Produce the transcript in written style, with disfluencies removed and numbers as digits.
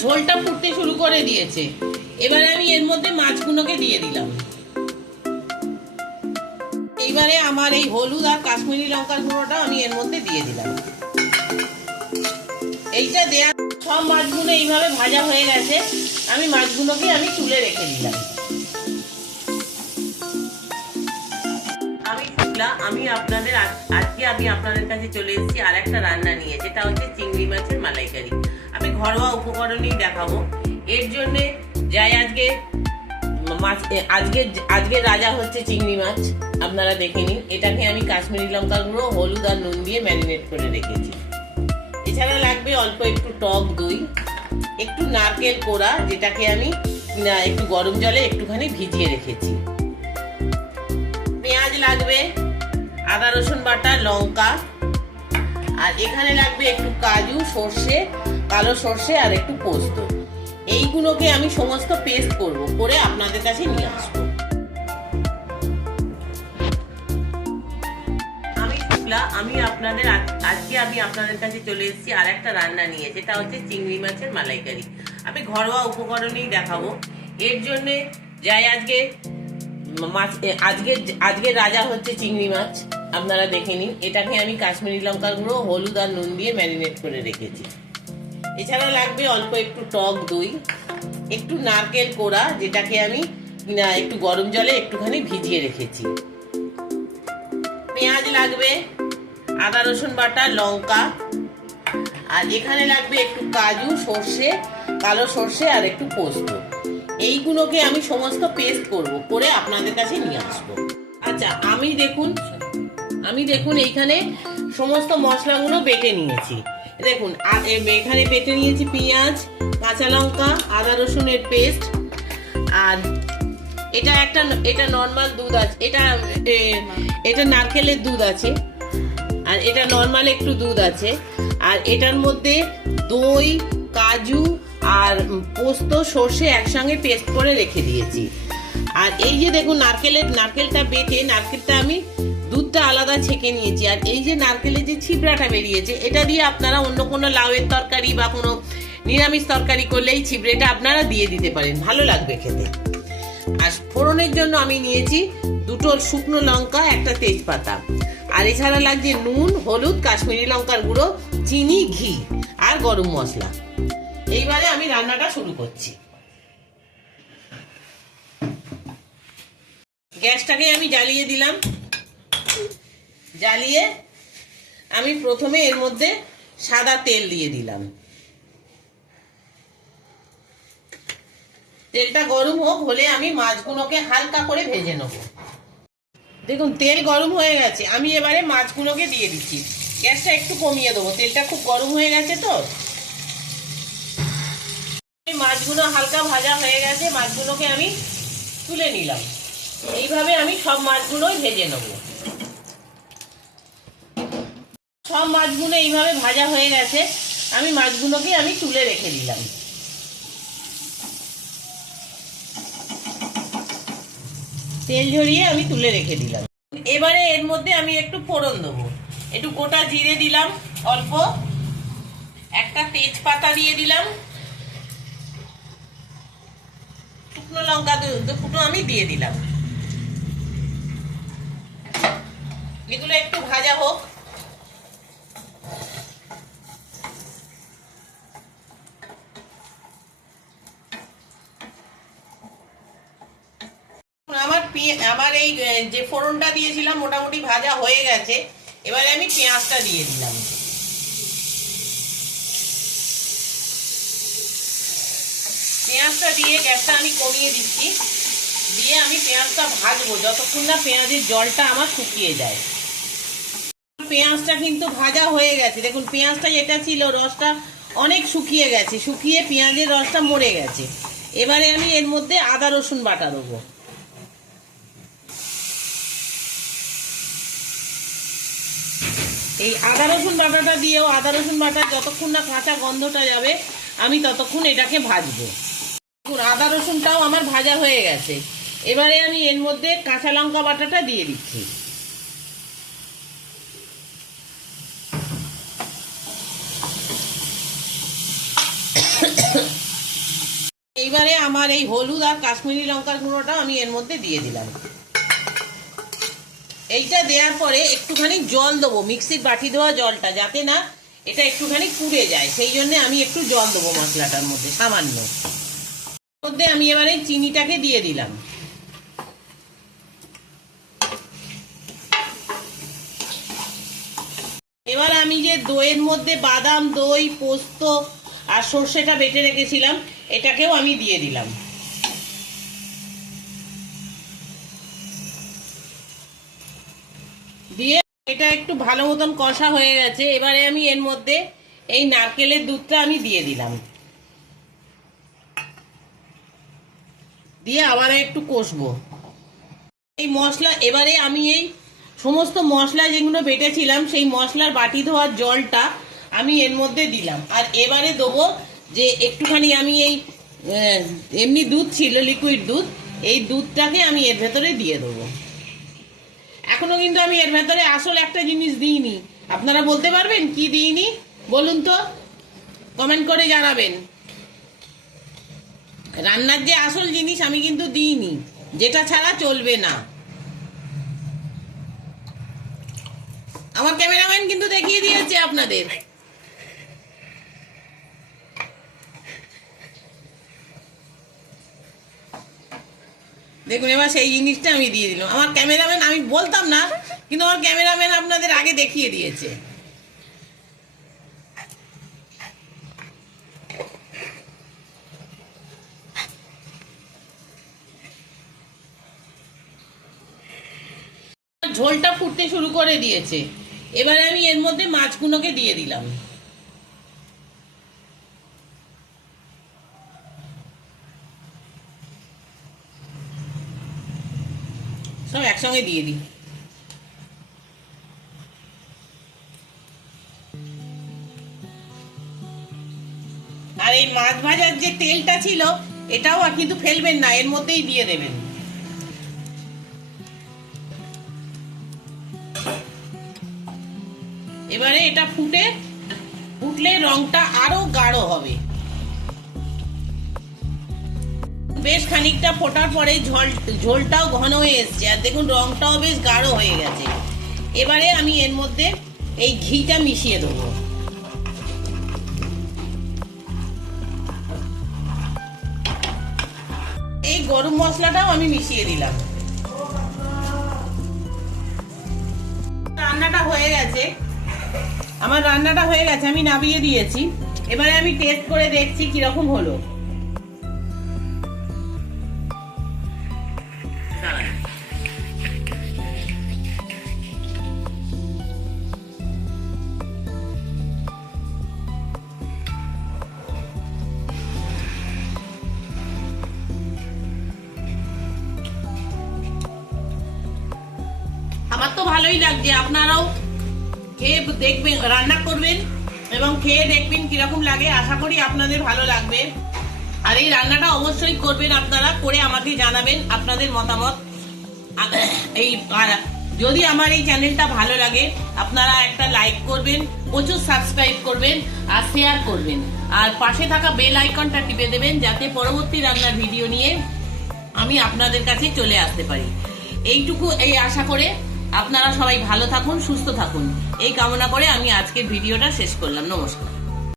ঝোলটা ফুটতে শুরু করে দিয়েছে। এবারে আমি এর মধ্যে মাছগুলোকে দিয়ে দিলাম। এইবারে আমার এই হলুদ আর কাশ্মীরি লঙ্কার গুঁড়োটা আমি এর মধ্যে দিয়ে দিলাম। এইটা দেয়া সব মাছগুলো এইভাবে ভাজা হয়ে গেছে। আমি মাছগুলোকে আমি তুলে রেখে দিলাম। আমি আপনাদের কাছে চলে এসেছি আর একটা রান্না নিয়ে, যেটা হচ্ছে চিংড়ি মাছের মালাইকারি। আমি ঘরোয়া উপকরণেই দেখাবো। এর জন্য যাই আজকে রাজা হচ্ছে চিংড়ি মাছ, আপনারা দেখে নিন। এটাকে আমি কাশ্মীরি লঙ্কার গুঁড়ো, হলুদ আর নুন দিয়ে ম্যারিনেট করে রেখেছি। এছাড়া লাগবে অল্প একটু টক দই, একটু নারকেল কোড়া, যেটাকে আমি একটু গরম জলে একটুখানি ভিজিয়ে রেখেছি। পেঁয়াজ লাগবে, আদা রসুন বাটা, লঙ্কা, আর এখানে লাগবে একটু কাজু, সর্ষে, কালো সর্ষে আর একটু পোস্ত। এইগুলোকে আমি সমস্ত পেস্ট করে আপনাদের কাছে নিয়ে আসবো। আমি আপনাদের কাছে চলে এসেছি আর একটা রান্না নিয়ে, যেটা হচ্ছে চিংড়ি মাছের মালাইকারি। আমি ঘরোয়া উপকরণেই দেখাবো। এর জন্য যাই আজকে রাজা হচ্ছে চিংড়ি মাছ, আপনারা দেখে নিন। এটাকে আমি কাশ্মীরি লঙ্কার গুঁড়ো, হলুদ আর নুন দিয়ে ম্যারিনেট করে রেখেছি। এছাড়া লাগবে অল্প একটু টক দই, একটু নারকেল কোড়া, যেটাকে আমি একটু গরম জলে একটুখানি ভিজিয়ে রেখেছি। পেঁয়াজ লাগবে, আদা রসুন বাটা, লঙ্কা, আর এখানে লাগবে একটু কাজু, সর্ষে, কালো সর্ষে আর একটু পোস্ত। এইগুলোকে আমি সমস্ত পেস্ট করে আপনাদের কাছে নিয়ে আসবো। আচ্ছা, আমি দেখুন এইখানে সমস্ত মশলাগুলো বেটে নিয়েছি। দেখুন এখানে বেটে নিয়েছি পেঁয়াজ, কাঁচা লঙ্কা, আদা রসুনের পেস্ট, আর এটা নর্মাল দুধ আছে, এটা নারকেলের দুধ আছে, আর এটা নর্মাল একটু দুধ আছে, আর এটার মধ্যে দই, কাজু আর পোস্ত, সর্ষে একসঙ্গে পেস্ট করে রেখে দিয়েছি। আর এই যে দেখুন নারকেলটা বেটে আমি দুধটা আলাদা ছেঁকে নিয়েছি। আর এই যে নারকেলের যে ছিবড়াটা বেরিয়েছে, এটা দিয়ে আপনারা অন্য কোনো লাউয়ের তরকারি বা কোনো নিরামিষ তরকারি করলে এই ছিবড়েটা আপনারা দিয়ে দিতে পারেন, ভালো লাগবে খেতে। আর ফোড়নের জন্য আমি নিয়েছি দুটো শুকনো লঙ্কা, একটা তেজপাতা, আর এছাড়া লাগছে নুন, হলুদ, কাশ্মীরি লঙ্কার গুঁড়ো, চিনি, ঘি আর গরম মশলা। এইবারে আমি রান্নাটা শুরু করছি। গ্যাসটাকে আমি জ্বালিয়ে দিলাম। জ্বালিয়ে আমি প্রথমে এর মধ্যে সাদা তেল দিয়ে দিলাম। তেলটা গরম হলে আমি মাছগুলোকে হালকা করে ভেজে নেব। দেখুন তেল গরম হয়ে গেছে, আমি এবারে মাছগুলোকে দিয়ে দিচ্ছি। গ্যাসটা একটু কমিয়ে দেবো, তেলটা খুব গরম হয়ে গেছে তো। মাছগুলো হালকা ভাজা হয়ে গেছে, মাছগুলোকে আমি তুলে নিলাম। এইভাবে আমি সব মাছগুলোই ভেজে নেব। সব মাছগুলো এইভাবে ভাজা হয়ে গেছে, আমি মাছগুলোকে আমি তুলে রেখে দিলাম। তেল ঝরিয়ে আমি তুলে রেখে দিলাম। এবারে এর মধ্যে আমি একটু ফোড়ন দেবো। একটু গোটা জিরে দিলাম অল্প, একটা তেজপাতা দিয়ে দিলাম, শুকনো লঙ্কা দুটো আমি দিয়ে দিলাম। এগুলো একটু ভাজা হোক। আমার এই যে ফোড়নটা দিয়েছিলাম মোটামুটি ভাজা হয়ে গেছে। এবারে আমি পেঁয়াজটা দিয়ে দিলাম। পেঁয়াজটা দিয়ে গ্যাসটা আমি কমিয়ে দিচ্ছি। দিয়ে আমি পেঁয়াজটা ভাজবো যতক্ষণ না পেঁয়াজের জলটা আমার শুকিয়ে যায়। পেঁয়াজটা কিন্তু ভাজা হয়ে গেছে। দেখুন পেঁয়াজটা যেটা ছিল রসটা অনেক শুকিয়ে গেছে, শুকিয়ে পেঁয়াজের রসটা মরে গেছে। এবারে আমি এর মধ্যে আদা রসুন বাটা দেবো। এই আদা রসুন বাটাটা দিয়েও আদা রসুন বাটা যতক্ষণ না কাঁচা গন্ধটা যাবে আমি ততক্ষণ এটাকে ভাজবো। আদা রসুনটাও আমার ভাজা হয়ে গেছে। এবারে আমি এর মধ্যে কাঁচা লঙ্কা বাটাটা দিয়ে দিচ্ছি। এইবারে আমার এই হলুদ আর কাশ্মীরি লঙ্কার গুঁড়োটা আমি এর মধ্যে দিয়ে দিলাম। এইটা দেওয়ার পরে একটুখানি জল দেবো, মিক্সির বাটি দেওয়া জলটা, যাতে না এটা একটুখানি পুড়ে যায়, সেই জন্য আমি একটু জল দেবো মশলাটার মধ্যে সামান্য। মধ্যে আমি এবারে চিনিটাকে দিয়ে দিলাম। এবার আমি যে দইয়ের মধ্যে বাদাম, দই, পোস্ত আর সর্ষেটা বেটে রেখেছিলাম, এটাকেও আমি দিয়ে দিলাম। দিয়ে এটা একটু ভালো মতন কষা হয়ে গেছে। এবারে আমি এর মধ্যে এই নারকেলের দুধটা আমি দিয়ে দিলাম, দিয়ে আবার একটু কষবো এই মশলা। এবারে আমি এই সমস্ত মশলা যেগুলো বেটেছিলাম সেই মশলার বাটি ধোয়ার জলটা আমি এর মধ্যে দিলাম। আর এবারে দেবো যে একটুখানি আমি এই এমনি দুধ ছিল, লিকুইড দুধ, এই দুধটাকে আমি এর ভেতরে দিয়ে দেবো। এখনো কিন্তু আমি এর ভেতরে আসল একটা জিনিস দিইনি। আপনারা বলতে পারবেন কি দিইনি? বলুন তো, কমেন্ট করে জানাবেন। রান্নার যে আসল জিনিস আমি কিন্তু দিইনি, যেটা ছাড়া চলবে না। আমার ক্যামেরাম্যান কিন্তু দেখিয়ে দিয়েছে আপনাদের। দেখুন, এবার সেই জিনিসটা আমি দিয়ে দিলাম। আমার ক্যামেরাম্যান, আমি বলতাম না, কিন্তু আমার ক্যামেরাম্যান আপনাদের আগে দেখিয়ে দিয়েছে। ঝোলটা ফুটতে শুরু করে দিয়েছে। এবারে আমি এর মধ্যে মাছগুলোকে দিয়ে দিলাম। সব একসঙ্গে দিয়ে দিই। আর এই মাছ ভাজার যে তেলটা ছিল, এটাও কিন্তু ফেলবেন না, এর মধ্যেই দিয়ে দেবেন। এবারে এটা ফুটলে রংটা আরো গাঢ় হবে। বেশ খানিকটা ফোটার পরে ঝোলটাও ঘন হয়ে এসছে, আর দেখুন রংটাও বেশ গাঢ় হয়ে গেছে। এবারে আমি এর মধ্যে এই ঘিটা মিশিয়ে দেবো। এই গরম মশলাটাও আমি মিশিয়ে দিলাম। রান্নাটা হয়ে গেছে, আমার রান্নাটা হয়ে গেছে, আমি নামিয়ে দিয়েছি। এবারে আমি টেস্ট করে দেখছি কিরকম হলো। আমার তো ভালোই লাগছে। আপনারাও খেয়ে দেখবেন, রান্না করবেন এবং খেয়ে দেখবেন কিরকম লাগে। আশা করি আপনাদের ভালো লাগবে। আর এই রান্নাটা অবশ্যই করবেন আপনারা, করে আমাকে জানাবেন আপনাদের মতামত। এই যদি আমার এই চ্যানেলটা ভালো লাগে, আপনারা একটা লাইক করবেন, প্রচুর সাবস্ক্রাইব করবেন আর শেয়ার করবেন। আর পাশে থাকা বেল আইকনটা টিপে দেবেন, যাতে পরবর্তী রান্নার ভিডিও নিয়ে আমি আপনাদের কাছে চলে আসতে পারি। এইটুকু এই আশা করে আপনারা সবাই ভালো থাকুন, সুস্থ থাকুন, এই কামনা করে আমি আজকের ভিডিওটা শেষ করলাম। নমস্কার।